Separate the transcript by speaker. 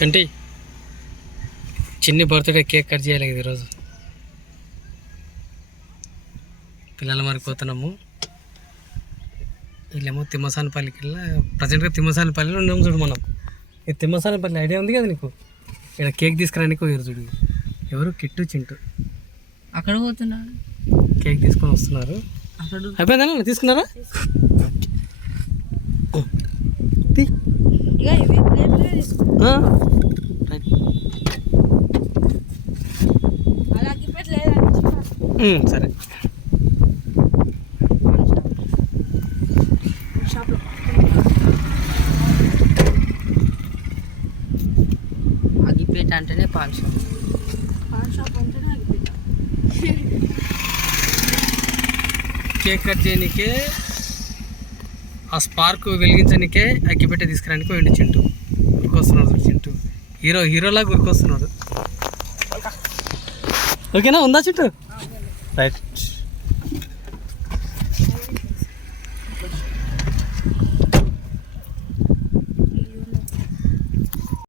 Speaker 1: చంటి చిన్ని birthday cake cut చేయాలి కదా ఈరోజు. పిల్లలు మరిపోతున్నాము. వీళ్ళేమో తిమ్మసానపల్లికి వెళ్ళా ప్రజెంట్గా తిమ్మసానపల్లిలో ఉన్నాము చూడు మనం. ఈ తిమ్మసానపల్లి ఐడియా ఉంది కదా నీకు? ఇక్కడ కేక్ తీసుకురానికి పోయారు చూడు. ఎవరు? కిట్టు చింటూ.
Speaker 2: అక్కడ పోతున్నాడు.
Speaker 1: కేక్ తీసుకొని వస్తున్నారు. అయిపోయిందా తీసుకున్నారా? సరే
Speaker 2: షాప్లో అగ్గిపేట అంటేనే పాన్ షాప్ పాన్ షాప్ అంటేనే అగ్గిపేట
Speaker 1: కేక్ కట్ చేయడానికే ఆ స్పార్క్ వెలిగించడానికే అగ్గిపెట్టె తీసుకురానికి పోయిండు చింటూ. ఉరికొస్తున్నాడు చింటూ. హీరో హీరోలాగా ఉరికొస్తున్నాడు ఓకేనా? ఉందా చింటూ? రైట్.